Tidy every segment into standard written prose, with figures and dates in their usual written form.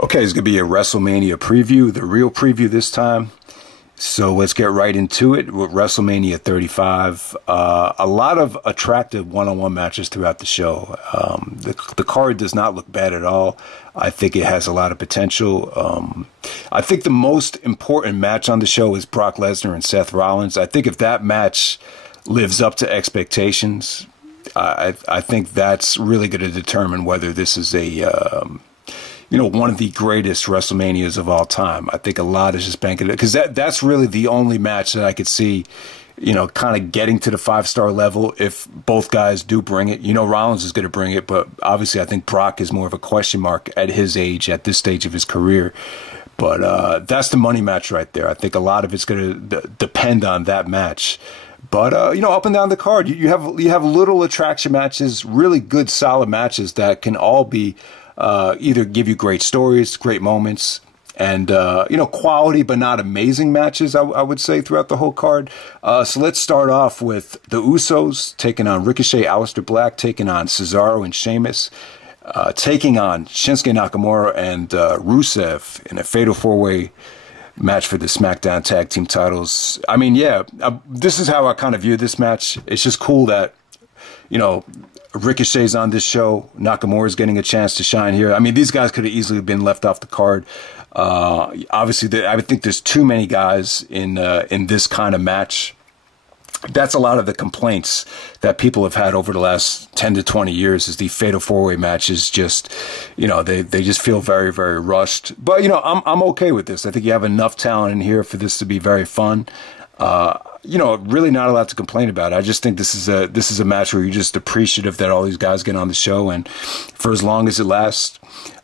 Okay, it's going to be a WrestleMania preview, the real preview this time. So let's get right into it with WrestleMania 35. A lot of attractive one-on-one matches throughout the show. The card does not look bad at all. I think it has a lot of potential. I think the most important match on the show is Brock Lesnar and Seth Rollins. I think if that match lives up to expectations, I think that's really going to determine whether this is one of the greatest WrestleManias of all time. I think a lot is just banking it because that's really the only match that I could see, kind of getting to the 5-star level if both guys do bring it. Rollins is going to bring it, but obviously I think Brock is more of a question mark at his age, at this stage of his career. But that's the money match right there. I think a lot of it's going to depend on that match. But up and down the card, you have little attraction matches, really good, solid matches that can all be either give you great stories, great moments, and quality but not amazing matches, I would say, throughout the whole card. So let's start off with the Usos taking on Ricochet, Aleister Black, taking on Cesaro and Sheamus, taking on Shinsuke Nakamura and Rusev in a fatal 4-way match for the SmackDown Tag Team titles. I mean, this is how I kind of view this match. It's just cool that, Ricochet's on this show. Nakamura's getting a chance to shine here. I mean, these guys could have easily been left off the card. Obviously, I would think there's too many guys in this kind of match. That's a lot of the complaints that people have had over the last 10 to 20 years is the fatal 4-way matches just, they just feel very, very rushed. But, I'm okay with this. I think you have enough talent in here for this to be very fun. Really not a lot to complain about. I just think this is a match where you're just appreciative that all these guys get on the show, and for as long as it lasts,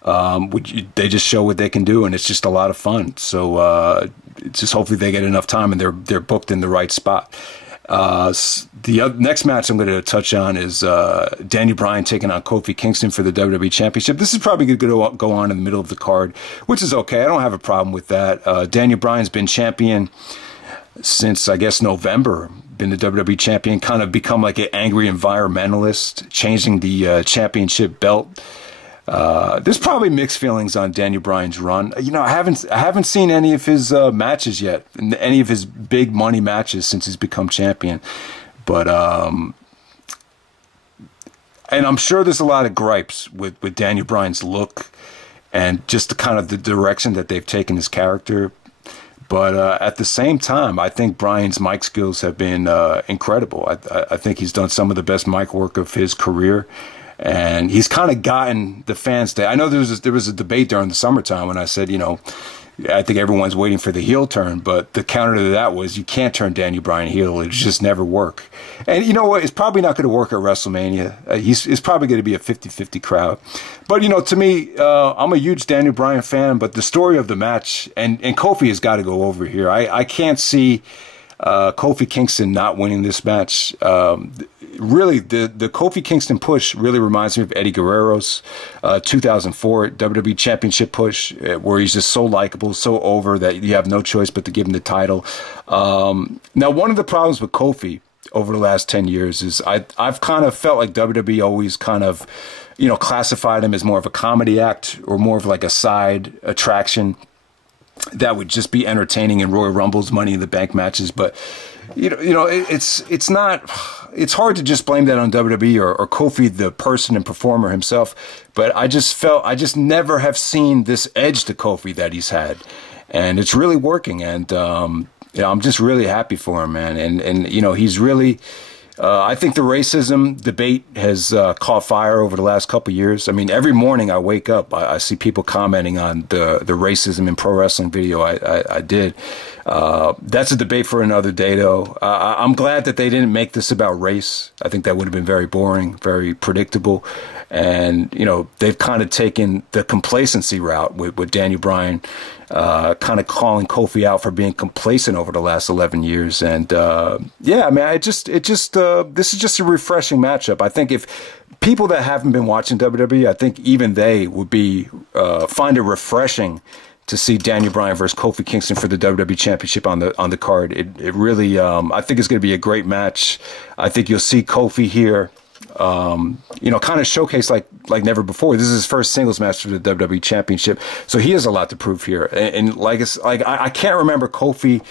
they just show what they can do, and it's just a lot of fun. So just hopefully they get enough time and they're booked in the right spot. The next match I'm going to touch on is Daniel Bryan taking on Kofi Kingston for the WWE Championship. This is probably going to go on in the middle of the card, which is okay. I don't have a problem with that. Daniel Bryan's been champion since, I guess, November, been the WWE champion, kind of become like an angry environmentalist, changing the championship belt. There's probably mixed feelings on Daniel Bryan's run. I haven't seen any of his matches yet, any of his big money matches since he's become champion. But and I'm sure there's a lot of gripes with Daniel Bryan's look and just the kind of the direction that they've taken his character. But at the same time, I think Bryan's mic skills have been incredible. I think he's done some of the best mic work of his career. And he's kind of gotten the fans to. I know there was a debate during the summertime when I said, I think everyone's waiting for the heel turn, but the counter to that was you can't turn Daniel Bryan heel. It just never work. And you know what? It's probably not going to work at WrestleMania. It's probably going to be a 50-50 crowd. But, to me, I'm a huge Daniel Bryan fan, but the story of the match, and Kofi has got to go over here. I can't see Kofi Kingston not winning this match. Really, the Kofi Kingston push really reminds me of Eddie Guerrero's 2004 WWE Championship push, where he's just so likable, so over that you have no choice but to give him the title. Now, one of the problems with Kofi over the last 10 years is I've kind of felt like WWE always kind of, classified him as more of a comedy act or more of like a side attraction that would just be entertaining in Royal Rumbles, Money in the Bank matches. But it's not. It's hard to just blame that on WWE or Kofi, the person and performer himself. But I just never have seen this edge to Kofi that he's had, and it's really working. And I'm just really happy for him, man. And he's really. I think the racism debate has caught fire over the last couple of years. I mean, every morning I wake up, I see people commenting on the racism in pro wrestling video I did. That's a debate for another day, though. I'm glad that they didn't make this about race. I think that would have been very boring, very predictable. And, they've kind of taken the complacency route with Daniel Bryan, kind of calling Kofi out for being complacent over the last 11 years. And, this is just a refreshing matchup. I think if people that haven't been watching WWE, I think even they would find it refreshing to see Daniel Bryan versus Kofi Kingston for the WWE Championship on the card. It really, I think it's going to be a great match. I think you'll see Kofi here kind of showcased like never before. This is his first singles match for the WWE Championship, so he has a lot to prove here. And I can't remember Kofi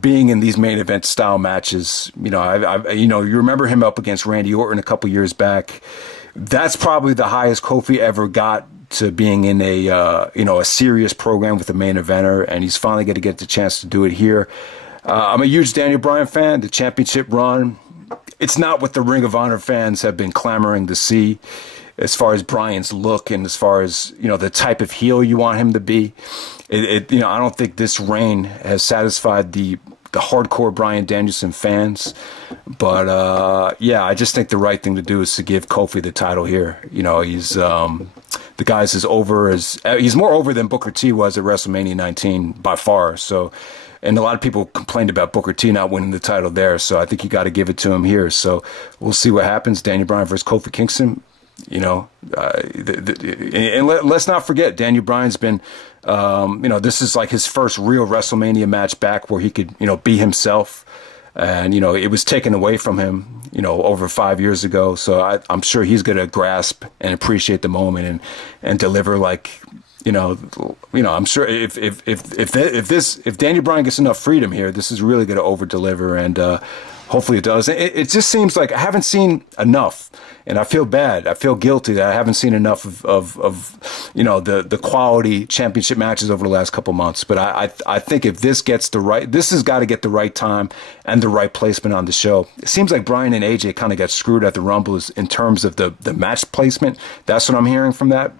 being in these main event style matches. You remember him up against Randy Orton a couple years back. That's probably the highest Kofi ever got to being in a serious program with a main eventer, and he's finally going to get the chance to do it here. I'm a huge Daniel Bryan fan. The championship run, it's not what the Ring of Honor fans have been clamoring to see as far as Bryan's look and as far as, the type of heel you want him to be. I don't think this reign has satisfied the hardcore Bryan Danielson fans. But, I just think the right thing to do is to give Kofi the title here. He's the guy's he's more over than Booker T was at WrestleMania 19 by far. So, and a lot of people complained about Booker T not winning the title there. So I think you got to give it to him here. So we'll see what happens. Daniel Bryan versus Kofi Kingston. And let's not forget, Daniel Bryan's been, this is like his first real WrestleMania match back where he could, be himself. And, it was taken away from him, over 5 years ago. So I'm sure he's going to grasp and appreciate the moment and deliver like, I'm sure if Daniel Bryan gets enough freedom here, this is really going to over deliver, and hopefully it does. It just seems like I haven't seen enough, and I feel bad. I feel guilty that I haven't seen enough of the quality championship matches over the last couple months. But I think if this gets this has got to get the right time and the right placement on the show. It seems like Bryan and AJ kind of got screwed at the Rumble in terms of the match placement. That's what I'm hearing from that.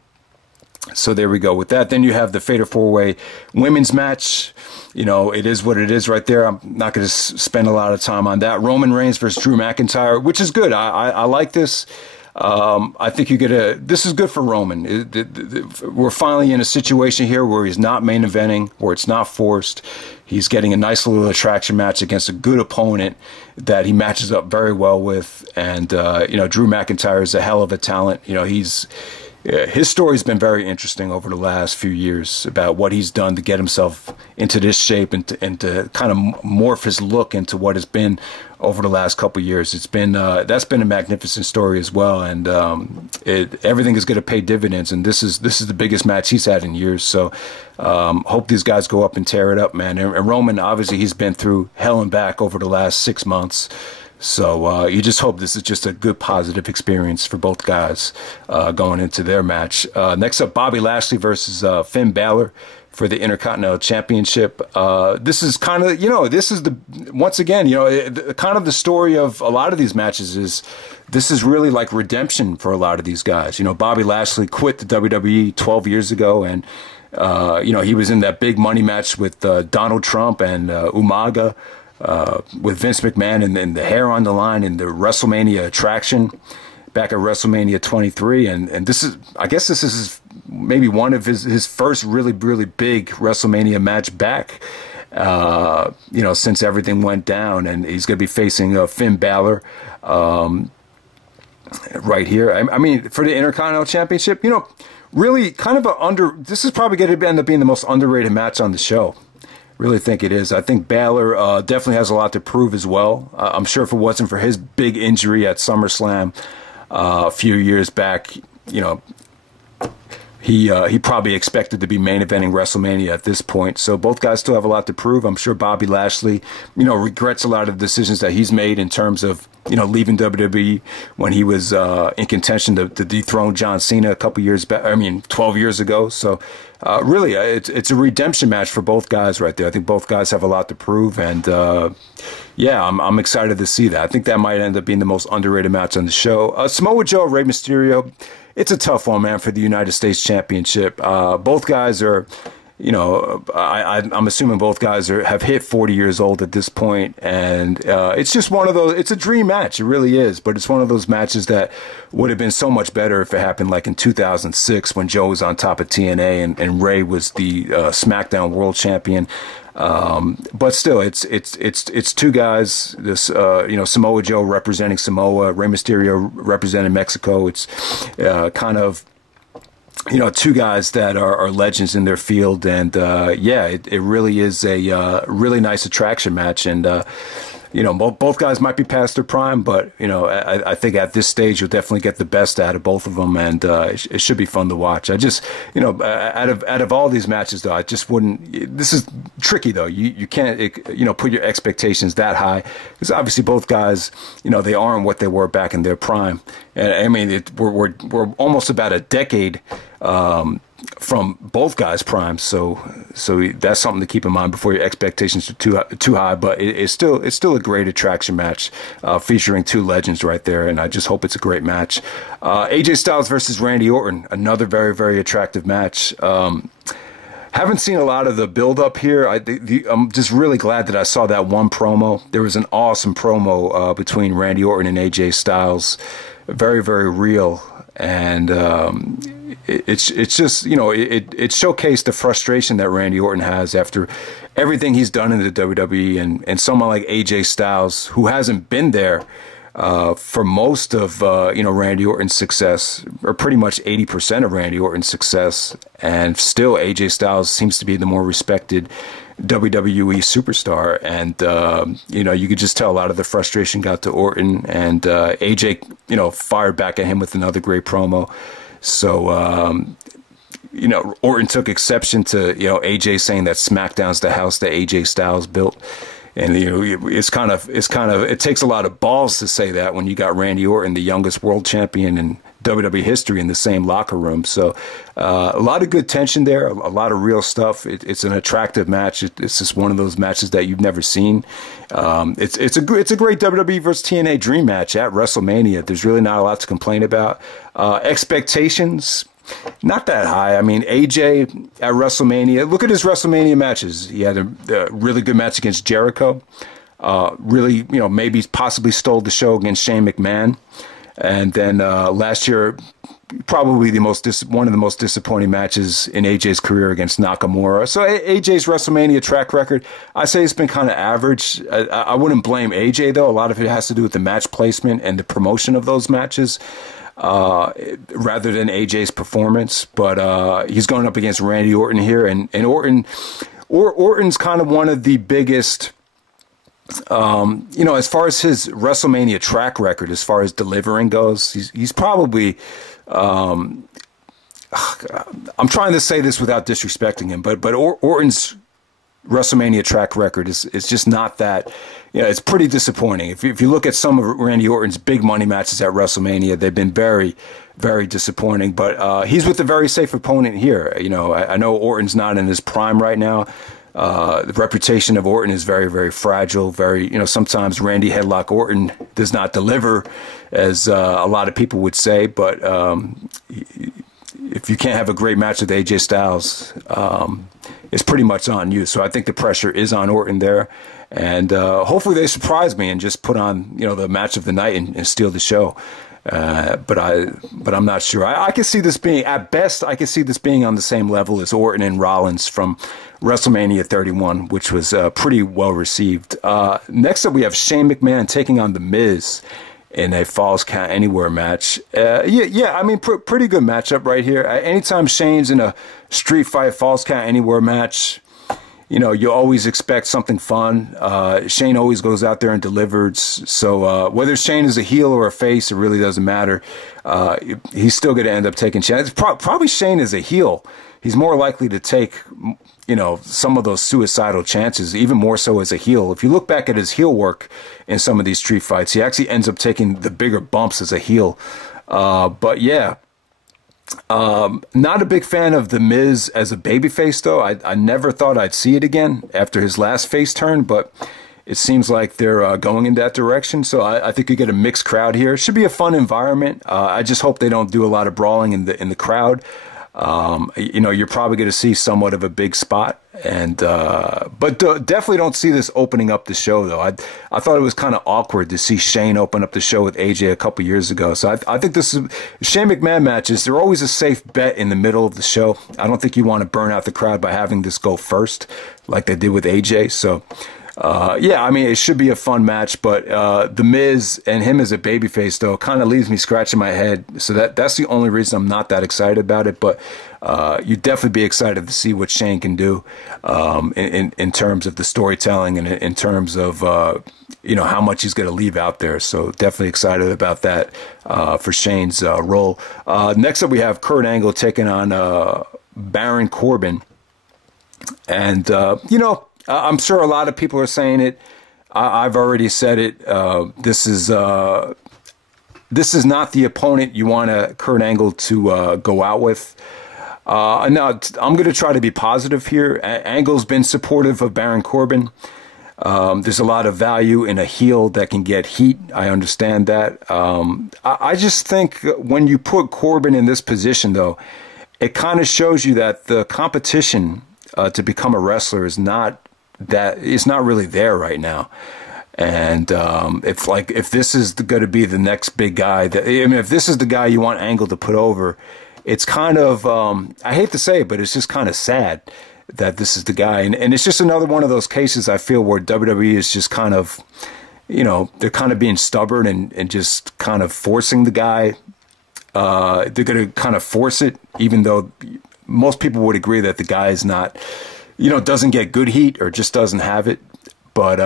So there we go with that. Then you have the Fatal 4-Way women's match. It is what it is right there. I'm not going to spend a lot of time on that. Roman Reigns versus Drew McIntyre, which is good. I like this. I think this is good for Roman. We're finally in a situation here where he's not main eventing, where it's not forced. He's getting a nice little attraction match against a good opponent that he matches up very well with. And, Drew McIntyre is a hell of a talent. His story's been very interesting over the last few years about what he's done to get himself into this shape and to kind of morph his look into what has been over the last couple of years. It's been that's been a magnificent story as well, and everything is going to pay dividends. And this is the biggest match he's had in years. So hope these guys go up and tear it up, man. And Roman, obviously, he's been through hell and back over the last 6 months. So you just hope this is just a good, positive experience for both guys going into their match. Next up, Bobby Lashley versus Finn Balor for the Intercontinental Championship. This is kind of, this is once again, kind of the story of a lot of these matches is this is really like redemption for a lot of these guys. Bobby Lashley quit the WWE 12 years ago, and he was in that big money match with Donald Trump and Umaga. With Vince McMahon and the hair on the line and the WrestleMania attraction back at WrestleMania 23. And this is, I guess this is maybe one of his first really, really big WrestleMania match back, since everything went down. And he's going to be facing Finn Balor right here. I mean, for the Intercontinental Championship, really kind of this is probably going to end up being the most underrated match on the show. Really think it is. I think Balor definitely has a lot to prove as well. I'm sure if it wasn't for his big injury at SummerSlam a few years back, he probably expected to be main eventing WrestleMania at this point. So both guys still have a lot to prove. I'm sure Bobby Lashley, regrets a lot of the decisions that he's made in terms of, leaving WWE when he was in contention to dethrone John Cena a couple years back. 12 years ago. So really, it's a redemption match for both guys right there. I think both guys have a lot to prove, and I'm excited to see that. I think that might end up being the most underrated match on the show. Samoa Joe, Rey Mysterio. It's a tough one, man, for the United States Championship. Both guys are, I'm assuming both guys have hit 40 years old at this point, and it's just one of those. It's a dream match, it really is. But it's one of those matches that would have been so much better if it happened like in 2006 when Joe was on top of TNA and Rey was the SmackDown World Champion. But still, it's two guys. This Samoa Joe representing Samoa, Rey Mysterio representing Mexico. It's kind of two guys that are legends in their field, and it really is a really nice attraction match. And you know, both guys might be past their prime, but, you know, I think at this stage you'll definitely get the best out of both of them, and it should be fun to watch. I just, you know, out of all these matches, though, I just wouldn't. This is tricky, though. You can't, you know, put your expectations that high, because obviously both guys, you know, they aren't what they were back in their prime. And I mean, we're almost about a decade from both guys' primes, so that's something to keep in mind before your expectations are too high. But it's still a great attraction match, featuring two legends right there, and I just hope it's a great match. AJ Styles versus Randy Orton, another very, very attractive match. Haven't seen a lot of the build up here. I'm just really glad that I saw that one promo. There was an awesome promo between Randy Orton and AJ Styles, very, very real. And it's just, you know, it showcased the frustration that Randy Orton has after everything he's done in the WWE, and someone like AJ Styles, who hasn't been there for most of you know, Randy Orton's success, or pretty much 80% of Randy Orton's success, and still AJ Styles seems to be the more respected WWE superstar. And you know, you could just tell a lot of the frustration got to Orton, and AJ, you know, fired back at him with another great promo. So you know, Orton took exception to, you know, AJ saying that SmackDown's the house that AJ Styles built. And, you know, it takes a lot of balls to say that when you got Randy Orton, the youngest world champion in WWE history, in the same locker room. So a lot of good tension there, a lot of real stuff. It's an attractive match. It's just one of those matches that you've never seen. It's a great WWE versus TNA dream match at WrestleMania. There's really not a lot to complain about. Expectations, not that high. I mean, AJ at WrestleMania, look at his WrestleMania matches. He had a really good match against Jericho. Really, you know, maybe possibly stole the show against Shane McMahon. And then last year, probably one of the most disappointing matches in AJ's career against Nakamura. So AJ's WrestleMania track record, I say it's been kind of average. I wouldn't blame AJ, though. A lot of it has to do with the match placement and the promotion of those matches, rather than AJ's performance. But he's going up against Randy Orton here, and Orton's kind of one of the biggest, you know, as far as his WrestleMania track record, as far as delivering goes, he's probably, I'm trying to say this without disrespecting him, but Orton's WrestleMania track record is just not that, you know, it's pretty disappointing. If you look at some of Randy Orton's big money matches at WrestleMania, they've been very, very disappointing. But he's with a very safe opponent here. You know, I know Orton's not in his prime right now. The reputation of Orton is very, very fragile. Very, you know, sometimes Randy Headlock Orton does not deliver, as a lot of people would say. But if you can't have a great match with AJ Styles, it's pretty much on you. So I think the pressure is on Orton there, and hopefully they surprise me and just put on, you know, the match of the night and steal the show. But I'm not sure. I can see this being, at best, I can see this being on the same level as Orton and Rollins from WrestleMania 31, which was pretty well received. Next up, we have Shane McMahon taking on The Miz in a Falls Count Anywhere match. I mean, pretty good matchup right here. Anytime Shane's in a street fight Falls Count Anywhere match, you know, you always expect something fun. Shane always goes out there and delivers. So whether Shane is a heel or a face, it really doesn't matter. He's still going to end up taking chances. Probably Shane is a heel. He's more likely to take, you know, some of those suicidal chances, even more so as a heel. If you look back at his heel work in some of these street fights, he actually ends up taking the bigger bumps as a heel. But yeah. Not a big fan of The Miz as a babyface, though. I never thought I'd see it again after his last face turn, but it seems like they're going in that direction. So I think you get a mixed crowd here. It should be a fun environment. I just hope they don't do a lot of brawling in the crowd. You know, you're probably going to see somewhat of a big spot, and but definitely don't see this opening up the show, though. I thought it was kind of awkward to see Shane open up the show with AJ a couple years ago. So I think this is Shane McMahon matches. They're always a safe bet in the middle of the show. I don't think you want to burn out the crowd by having this go first, like they did with AJ. So Yeah, I mean, it should be a fun match, but The Miz and him as a babyface, though, kind of leaves me scratching my head. So that's the only reason I'm not that excited about it. But you'd definitely be excited to see what Shane can do in terms of the storytelling and in terms of how much he's going to leave out there. So definitely excited about that for Shane's role. Next up, we have Kurt Angle taking on Baron Corbin, and I'm sure a lot of people are saying it. I've already said it. This is not the opponent you want Kurt Angle to go out with. Now, I'm going to try to be positive here. Angle's been supportive of Baron Corbin. There's a lot of value in a heel that can get heat. I understand that. I just think when you put Corbin in this position, though, it kind of shows you that the competition to become a wrestler is not really there right now. And if this is going to be the next big guy, if this is the guy you want Angle to put over, it's kind of I hate to say it, but it's just kind of sad that this is the guy. And it's just another one of those cases I feel where WWE is just kind of, they're kind of being stubborn and just kind of forcing the guy. They're going to kind of force it, even though most people would agree that the guy is not, doesn't get good heat or just doesn't have it. But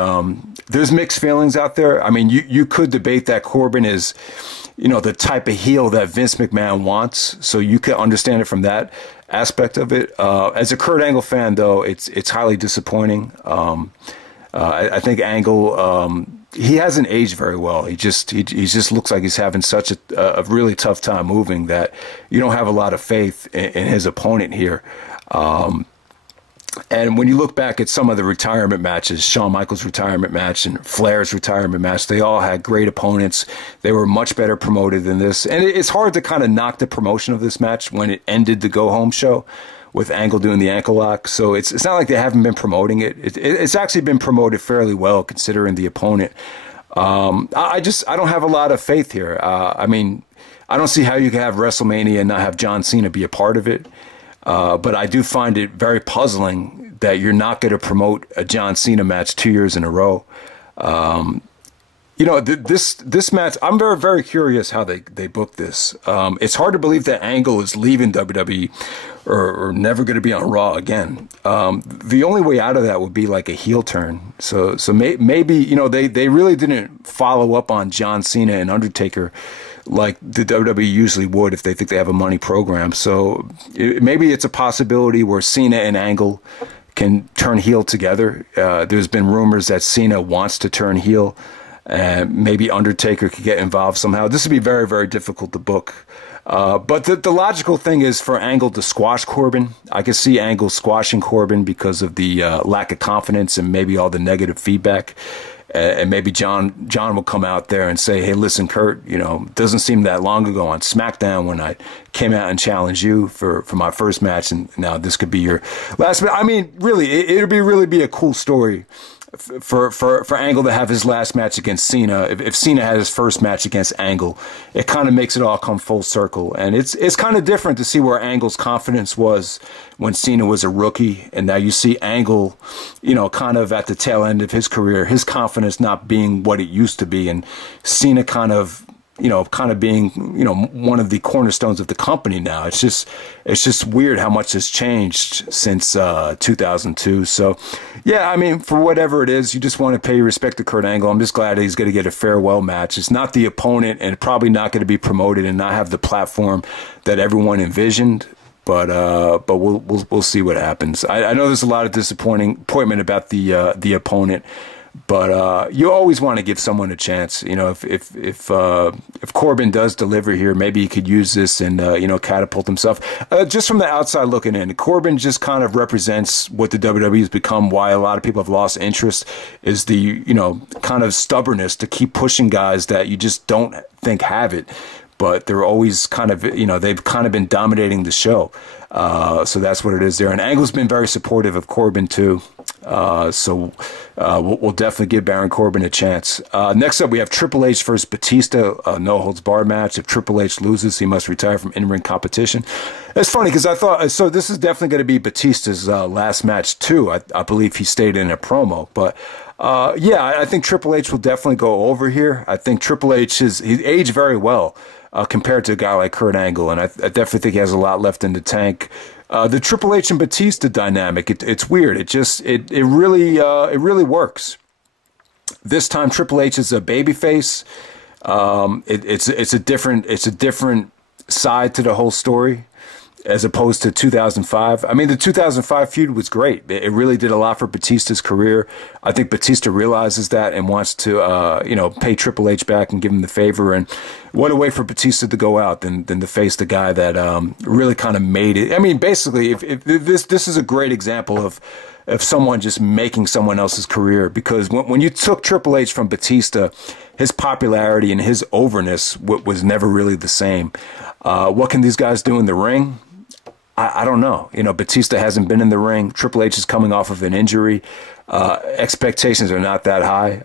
there's mixed feelings out there. I mean, you could debate that Corbin is, the type of heel that Vince McMahon wants. So you can understand it from that aspect of it. As a Kurt Angle fan, though, it's highly disappointing. I think Angle, he hasn't aged very well. He just looks like he's having such a really tough time moving that you don't have a lot of faith in his opponent here. And when you look back at some of the retirement matches, Shawn Michaels' retirement match and Flair's retirement match, they all had great opponents. They were much better promoted than this. And it's hard to kind of knock the promotion of this match when it ended the go-home show with Angle doing the ankle lock. So it's not like they haven't been promoting it. It's actually been promoted fairly well considering the opponent. I don't have a lot of faith here. I mean, I don't see how you can have WrestleMania and not have John Cena be a part of it. But I do find it very puzzling that you're not going to promote a John Cena match 2 years in a row. This match, I'm very, very curious how they booked this. It's hard to believe that Angle is leaving WWE or never going to be on Raw again. The only way out of that would be like a heel turn. So maybe, they really didn't follow up on John Cena and Undertaker like the WWE usually would if they think they have a money program. So maybe it's a possibility where Cena and Angle can turn heel together. There's been rumors that Cena wants to turn heel, and maybe Undertaker could get involved somehow. This would be very, very difficult to book. But the logical thing is for Angle to squash Corbin. I can see Angle squashing Corbin because of the lack of confidence and maybe all the negative feedback. And maybe John will come out there and say, hey, listen, Kurt, doesn't seem that long ago on SmackDown when I came out and challenged you for my first match, and now this could be your last match. I mean, really, it would really be a cool story for Angle to have his last match against Cena. If Cena had his first match against Angle, it kind of makes it all come full circle. And it's kind of different to see where Angle's confidence was when Cena was a rookie, and now you see Angle, kind of at the tail end of his career, his confidence not being what it used to be, and Cena kind of being, one of the cornerstones of the company now. It's just weird how much has changed since 2002. So, yeah, I mean, for whatever it is, you just want to pay respect to Kurt Angle. I'm just glad he's going to get a farewell match. It's not the opponent, and probably not going to be promoted and not have the platform that everyone envisioned. But we'll see what happens. I know there's a lot of disappointment about the opponent. But you always want to give someone a chance. If Corbin does deliver here, maybe he could use this and catapult himself. Just from the outside looking in, Corbin just kind of represents what the WWE has become. Why a lot of people have lost interest is the kind of stubbornness to keep pushing guys that you just don't think have it. But they're always kind of, they've kind of been dominating the show. So that's what it is there. And Angle's been very supportive of Corbin, too. We'll definitely give Baron Corbin a chance. Next up, we have Triple H versus Batista, no holds barred match. If Triple H loses, he must retire from in-ring competition. It's funny because I thought, so this is definitely going to be Batista's last match too. I believe he stated in a promo, but I think Triple H will definitely go over here. I think Triple H he aged very well compared to a guy like Kurt Angle, and I definitely think he has a lot left in the tank. The Triple H and Batista dynamic, it's weird. It really works. This time Triple H is a babyface. It's a different side to the whole story as opposed to 2005. I mean, the 2005 feud was great. It really did a lot for Batista's career. I think Batista realizes that and wants to, pay Triple H back and give him the favor. And what a way for Batista to go out than to face the guy that really kind of made it. I mean, basically, if this is a great example of someone just making someone else's career, because when you took Triple H from Batista, his popularity and his overness was never really the same. What can these guys do in the ring? I don't know. Batista hasn't been in the ring. Triple H is coming off of an injury. Expectations are not that high.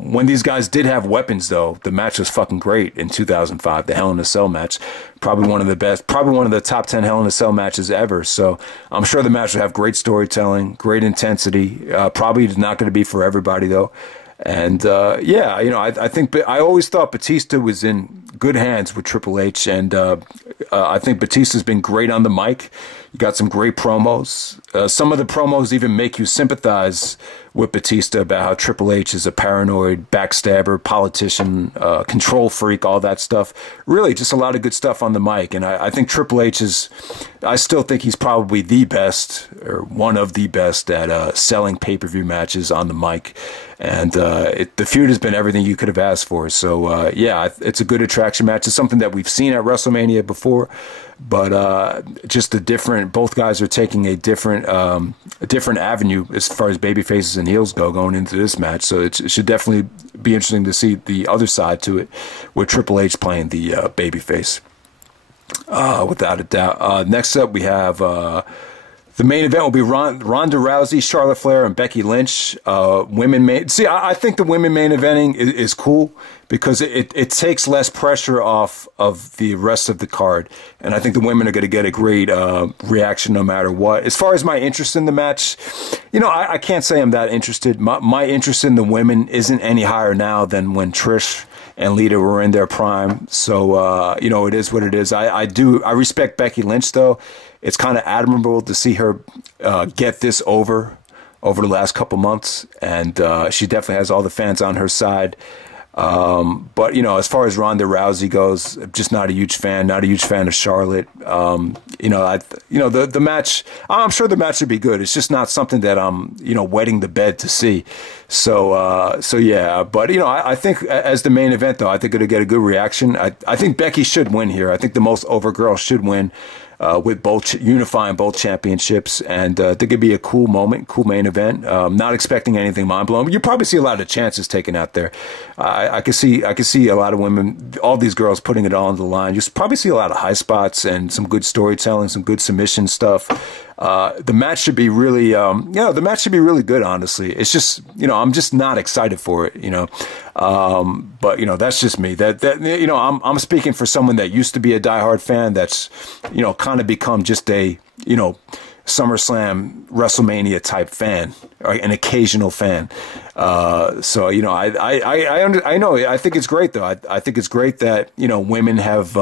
When these guys did have weapons, though, the match was fucking great in 2005. The Hell in a Cell match, probably one of the best, probably one of the top 10 Hell in a Cell matches ever. So I'm sure the match will have great storytelling, great intensity. Probably not going to be for everybody, though. And I think I always thought Batista was in good hands with Triple H, and I think Batista's been great on the mic. You got some great promos. Some of the promos even make you sympathize with Batista about how Triple H is a paranoid backstabber, politician, control freak, all that stuff. Really, just a lot of good stuff on the mic. And I think Triple H I still think he's probably the best, or one of the best at selling pay-per-view matches on the mic. And the feud has been everything you could have asked for. So, it's a good attraction match. It's something that we've seen at WrestleMania before, but just both guys are taking a different avenue as far as baby faces and heels going into this match. So it should definitely be interesting to see the other side to it, with Triple H playing the baby face, without a doubt. Next up, we have the main event will be Ronda Rousey, Charlotte Flair, and Becky Lynch. I think the women main eventing is cool because it takes less pressure off of the rest of the card. And I think the women are going to get a great reaction no matter what. As far as my interest in the match, I can't say I'm that interested. My interest in the women isn't any higher now than when Trish and Lita were in their prime. So, it is what it is. I respect Becky Lynch, though. It's kind of admirable to see her get this over the last couple months, and she definitely has all the fans on her side. But as far as Ronda Rousey goes, I'm just not a huge fan. Not a huge fan of Charlotte. The match. I'm sure the match would be good. It's just not something that I'm wetting the bed to see. So yeah. But I think as the main event, though, I think it'll get a good reaction. I think Becky should win here. I think the most over girl should win. With unifying both championships, and I think it'd be a cool moment, cool main event. Not expecting anything mind blowing. You probably see a lot of chances taken out there. I could see a lot of women, all these girls putting it all on the line. You probably see a lot of high spots and some good storytelling, some good submission stuff. The match should be really, the match should be really good. Honestly, it's just, I'm just not excited for it. But that's just me. I'm speaking for someone that used to be a diehard fan. That's, kind of become just a, SummerSlam, WrestleMania type fan, or an occasional fan. So I know. I think it's great though. I think it's great that women have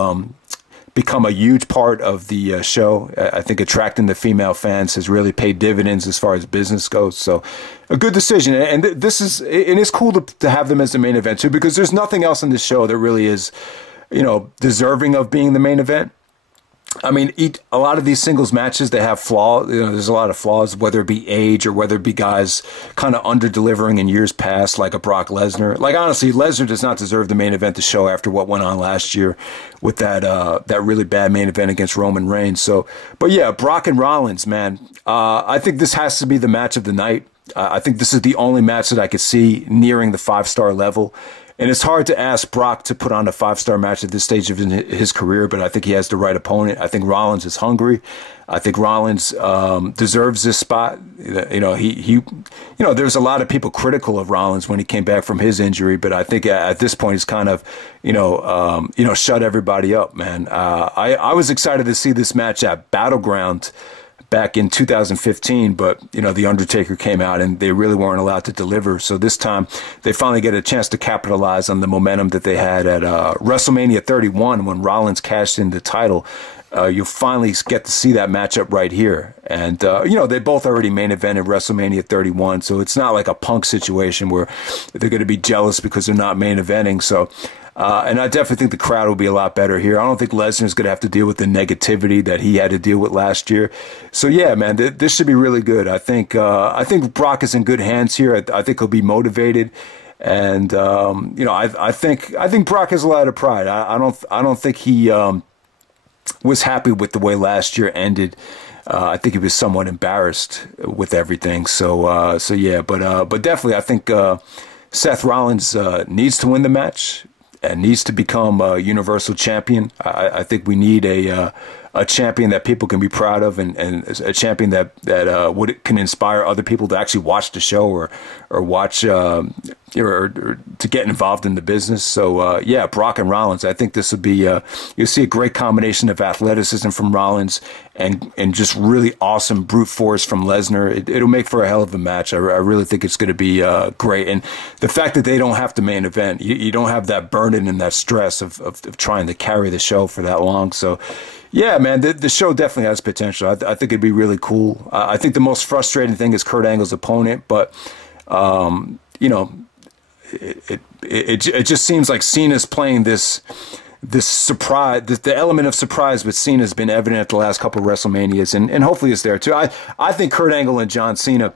become a huge part of the show. I think attracting the female fans has really paid dividends as far as business goes. So a good decision. And it's cool to have them as the main event too, because there's nothing else in this show that really is, deserving of being the main event. I mean, a lot of these singles matches, they have flaws. There's a lot of flaws, whether it be age or whether it be guys kind of under-delivering in years past, like a Brock Lesnar. Like, honestly, Lesnar does not deserve the main event of the show after what went on last year with that really bad main event against Roman Reigns. So, but yeah, Brock and Rollins, man. I think this has to be the match of the night. I think this is the only match that I could see nearing the 5-star level. And it's hard to ask Brock to put on a 5-star match at this stage of his career, but I think he has the right opponent. I think Rollins is hungry. I think Rollins deserves this spot. There's a lot of people critical of Rollins when he came back from his injury, but I think at this point he's kind of, shut everybody up, man. I was excited to see this match at Battleground back in 2015, but The Undertaker came out and they really weren't allowed to deliver. So this time they finally get a chance to capitalize on the momentum that they had at WrestleMania 31 when Rollins cashed in the title. You'll finally get to see that matchup right here. And, they both already main evented WrestleMania 31, so it's not like a Punk situation where they're going to be jealous because they're not main eventing. So, and I definitely think the crowd will be a lot better here. I don't think Lesnar's going to have to deal with the negativity that he had to deal with last year. So, yeah, man, this should be really good. I think Brock is in good hands here. I think he'll be motivated. And, I think Brock has a lot of pride. I don't think he was happy with the way last year ended. I think he was somewhat embarrassed with everything. So yeah, but definitely I think Seth Rollins needs to win the match and needs to become a Universal Champion. I think we need a champion that people can be proud of, and a champion that can inspire other people to actually watch the show or watch or to get involved in the business. So yeah, Brock and Rollins. I think this will be you'll see a great combination of athleticism from Rollins and just really awesome brute force from Lesnar. It'll make for a hell of a match. I really think it's going to be great. And the fact that they don't have to main event, you don't have that burden and that stress of trying to carry the show for that long. So yeah, man, the show definitely has potential. I think it'd be really cool. I think the most frustrating thing is Kurt Angle's opponent, but it just seems like Cena's playing this surprise. The element of surprise with Cena has been evident at the last couple of WrestleManias, and hopefully it's there too. I think Kurt Angle and John Cena,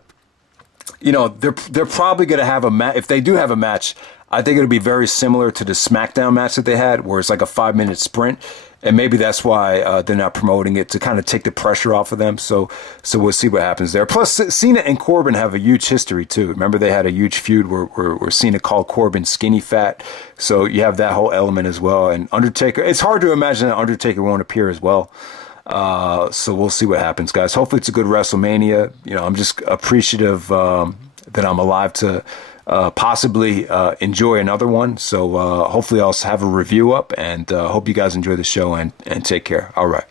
they're probably going to have a match. If they do have a match, I think it'll be very similar to the SmackDown match that they had, where it's like a 5-minute sprint. And maybe that's why they're not promoting it, to kind of take the pressure off of them. So we'll see what happens there. Plus, Cena and Corbin have a huge history, too. Remember, they had a huge feud where Cena called Corbin skinny fat. So you have that whole element as well. And Undertaker, it's hard to imagine that Undertaker won't appear as well. So we'll see what happens, guys. Hopefully it's a good WrestleMania. I'm just appreciative that I'm alive to possibly enjoy another one. So hopefully I'll have a review up, and hope you guys enjoy the show and take care. All right.